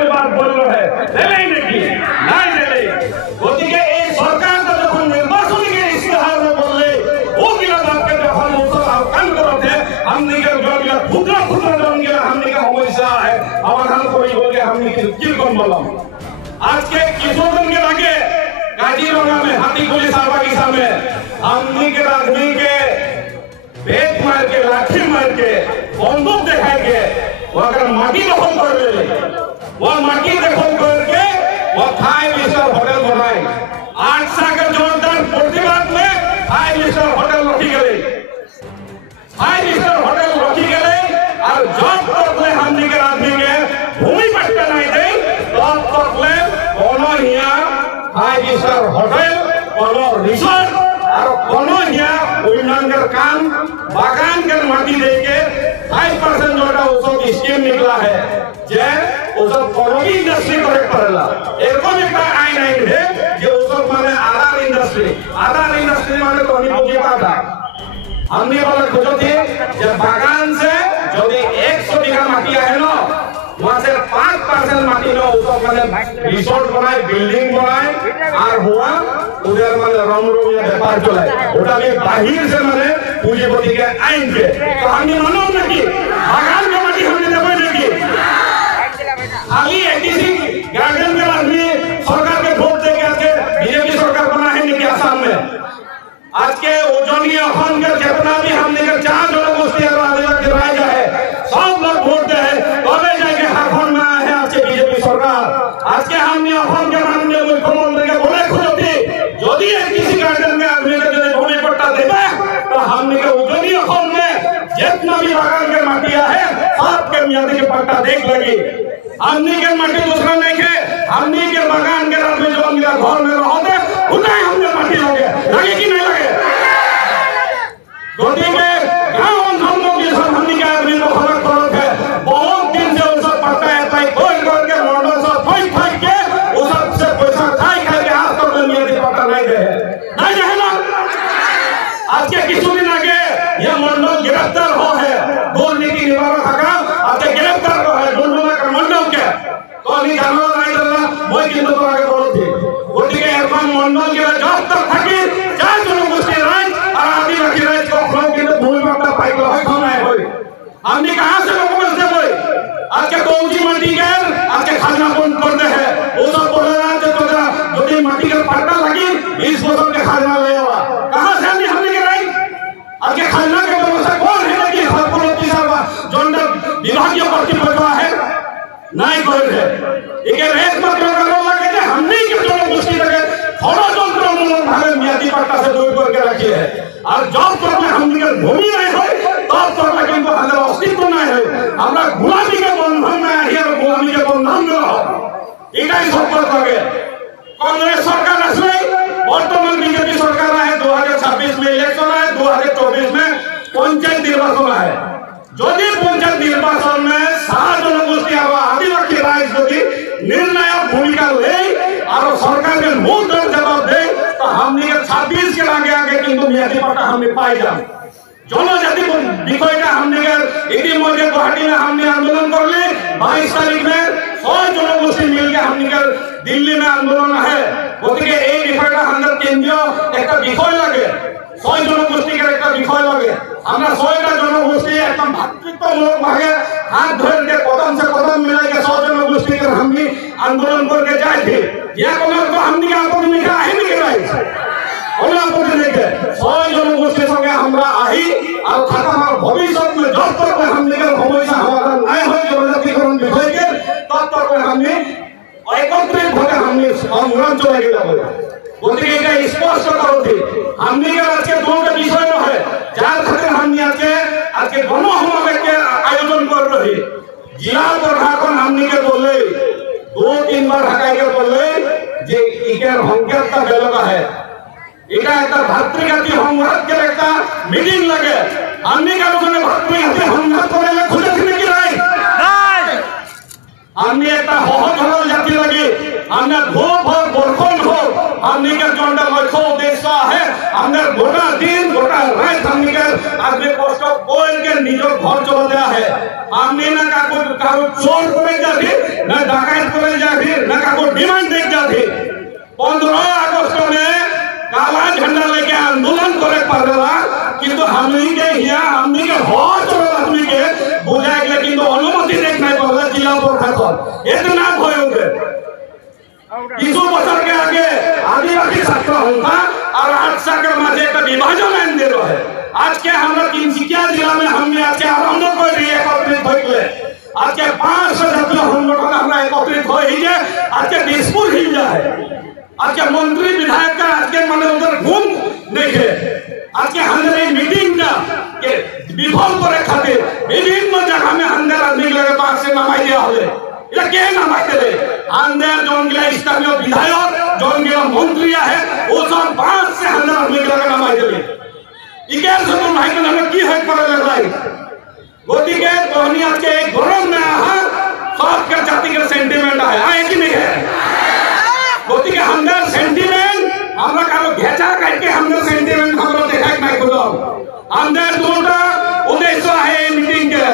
प्रतिबाद बोल रहे देले नाकि নাই দেলে গতিকে এই সরকারটা যখন নির্বাচনীকে ইশতেহার বললে ওগুলা বাপকে যখন মুসল আহ্বান করতে हमने के जो खुदरा खुदरा जंगे हमने का समस्या है समाधान कोई हो गया हमने की कौन बोलम आज के किशोरगंज के आगे काजीरंगा में हाथीगुली साहबागिसा में हमने के आदमी के बेत मार के लाठी मार के बंदूक दिखा के वो अगर माटी दखल कर ले वो माटी दखल करके वो 5 स्टार होटल बनाए 8 साल के जोरदार प्रतिबाद में 5 स्टार होटल रखी गई 5 स्टार होटल रखी गए और जब तक ले हमने के आदमी के भूमि पट्टा नहीं दे तब तक ले कोनो हिया 5 स्टार होटल कोनो रिसोर्ट और कोनो हिया उन्नयन का काम बागान के माटी दे के 5% जोड़ा उसको स्कीम निकला है जे उसको कोनो भी इंडस्ट्री करेक्ट करेला एरकम एक आईन है जे उसको माने आधार इंडस्ट्री माने तो नहीं पूछे पाता हमने वाला खोजो थी जब बागान से जो भी 100 बीघा माटी है ना वहाँ से 5% माटी लो उसको मैंने रिसोर्ट बनाए बिल्डिंग बनाए और हुआ उधर मैंने रामरूम या व्यापार चलाए उधर भी बाहर से मैंने पूंजीपति के आइन के तो हमने मानो नहीं बागान के माटी हमने दबा नहीं खाली एटीसी गार्डन के आदमी सरकार के वोट दे के आके बीजेपी सरकार बना है नहीं आसाम में आज के ओजोनी अफान के जितना भी हमने के 4 जनगोष्ठी आदिवासी राजा है सब लोग वोट दे है तबे जाके हाफन में आए हैं आज के बीजेपी सरकार आज के हमने अफान के माननीय मुख्यमंत्री के बोले खुदती यदि किसी गार्डन में आदमी के जो भूमि पट्टा देबे तो हमने के ओजोनी अफान में जितना भी बागान के माटिया है सबके मियादी के पट्टा देख लगी हमने के माटी दूसरा नहीं है हमने के बागान के आदमी जो मेरा घर में रहते उतना ही हमने माटी लगे लगे कि नहीं लगे गोदी में गांव अंधों के सब हमने के आदमी को खबर करत है बहुत दिन से उसका पट्टा है ताई कोई करके मोड़ो सब फाइट के उस से पैसा खाई के हाथ तक दुनिया के पट्टा नहीं दे नहीं है ना आज के किसी दिन आगे ये मंडल गिरफ्तार हो है दुर्नीति निवारण का आज गिरफ्तार हो है डुंडुमा का मंडल के तो अभी जानवर नहीं चलना मैं किंतु तो आगे बोल थी गोदी के एरमान मंडल के जब तक थकी 4 जनगोष्ठी राज और आदिवासी राज को फ्लो के भूमि पट्टा पाई को है कौन है कोई हमने कहां से लोगों से कोई आज के कौजी मंडी के आज के खाजना बंद कर दे है वो सब बोल रहा है तो यदि माटी का पट्टा लगी 20% के खाजना ले आवा कहां से हमने के राज आज के खाजना के व्यवस्था कौन है कि सरपंच साहब जोंडा विभागीय प्रतिपक्ष है नहीं कोई है एक रेस मत करो लगे कि हमने के जनगोष्ठी लगे थोड़ा जंत्र मूलक भागे मियादी पट्टा से दूर करके रखी है और जब तक में हमने के भूमि नहीं है तब तक में इनको हमारा अस्तित्व नहीं है हमरा गुलामी के बंधन में है और गुलामी के बंधन में रहो इकाई सब पर लगे कांग्रेस सरकार असले वर्तमान बीजेपी सरकार है 2026 में इलेक्शन है 2024 में पंचायत निर्वाचन है যদি পঞ্চায়েত নির্বাচন में 7 जनगोष्ठी आदिवासी राज যদি निर्णायक भूमिका ले और सरकार के मुंह पर जवाब दे तो हमने 26 के आगे किंतु मियादी पट्टा हमने पाई जा जनजाति বিষয়টা हमने इतिमধ্যে गुवाहाटी में हमने आंदोलन कर ले 22 तारीख में 100 जनगोष्ठी मिलकर हमने दिल्ली में आंदोलन है গতিকে এই বিষয়টা আমাদের কেন্দ্রীয় একটা বিষয় লাগে 100 जनगोष्ठी के একটা বিষয় লাগে আমরা 100টা जनगोष्ठी एकदम भातृत्वमूलक भागे हाथ धोल के कदम से कदम मिला के 100 जनगोष्ठी के हमने आंदोलन करके जाए थे ये कमर को हमने आपन निका है नहीं कराई और आपन देखे 100 जनगोष्ठी संगे हमरा आही और खाता हमार भविष्य में जब तक हमने के समस्या समाधान नहीं हो जनजातिकरण विषय के तब तक हमने एकत्रित होकर हमने संग्राम चलाएंगे গতিকে এটা স্পষ্ট করতে हमने के आज के दो का विषय है যার খাতির हमने आज के गणसमावेश के आयोजन कर रही जिला प्रशासन हमने के बोले 2-3 बार ঢাকায় के बोले যে ইকের সংকেতটা বেলকা है এটা একটা ভাতৃঘাতী সংঘাত के একটা মিটিং লাগে हमने के लोगों ने भातৃঘাতী সংঘাত করে খুঁজে কিনে কি নাই নাই हमने একটা সহজ সরল জাতি লাগে हमने धूप और बरखन हो हमने के जोंडा लक्ष्य उद्देश्य है हमने गोटा दिन गोटा रात हमने के आदमी कष्ट बोल के निजर घर चला दिया है हमने ना कारो चोर करे जाबी ना डाकायत अभिमान देख जाते 15 अगस्त में काला झंडा लेके आंदोलन करे पड़ेगा किंतु हमनी के यहाँ हमनी के बहुत आदमी के बुझाए के किंतु अनुमति देखना पड़ेगा जिला प्रशासन इतना भय होंगे किसु बचर के आगे आदिवासी छात्र होगा और आज सागर माঝে একটা विभाजन आन दे रहा है आज के हमरा तिनसुकिया जिला में हमने आज के आरंभ कर रही है एकत्रित होइले आज के 500 जातीय संगठन हमरा एकत्रित हो ही जे आज के दिसपुर हिल जाए आज के मंत्री विधायक का आज के मन उधर घूम देखे आज के हमारे मीटिंग का के विफल करे खातिर विभिन्न जगह में हंदर आदमी लगे पास से नमाई दिया होले इला के नमाई देले हंदर जोन गिला स्थानीय विधायक जोन गिला मंत्री है वो सब पास से हंदर आदमी लगे नमाई देले इके सब भाई के नाम की है पड़े भाई गोदी के कोहनी आज के एक गरम में है सब के जाति के सेंटीमेंट है कि नहीं है गोदी के हंदर सेंटीमेंट हमरा कालो घेचा करके हमने सेंटीमेंट हमरा देखा नहीं खुदा अंदर दूसरा उद्देश्य है मीटिंग के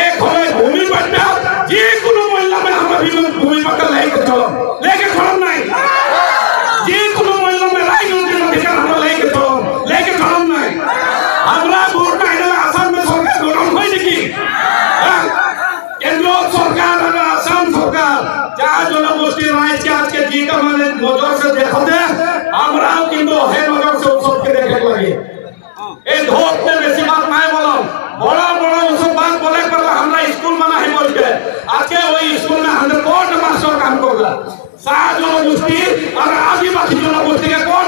एक होले भूमि पट्टा जे कोनो महिला में हमरा भी भूमि पट्टा लेके चलो नहीं जे कोनो महिला में राजनीति अधिकार हमरा लेके चलो नहीं हमरा वोट आइला आसाम में सरकार गठन होई देखी केंद्र सरकार और आसाम सरकार जहाँ जनगोष्ठी राज के आज के जी का माने नजर से देखो दे हमरा किंतु है नजर से सब के देखे लगे ए धोप में बेसी बात नहीं बोलो बड़ा बड़ा सब बात बोले पर हमरा स्कूल में नहीं बोल के आज के वही स्कूल में 100 मास्टर काम करला 7 जन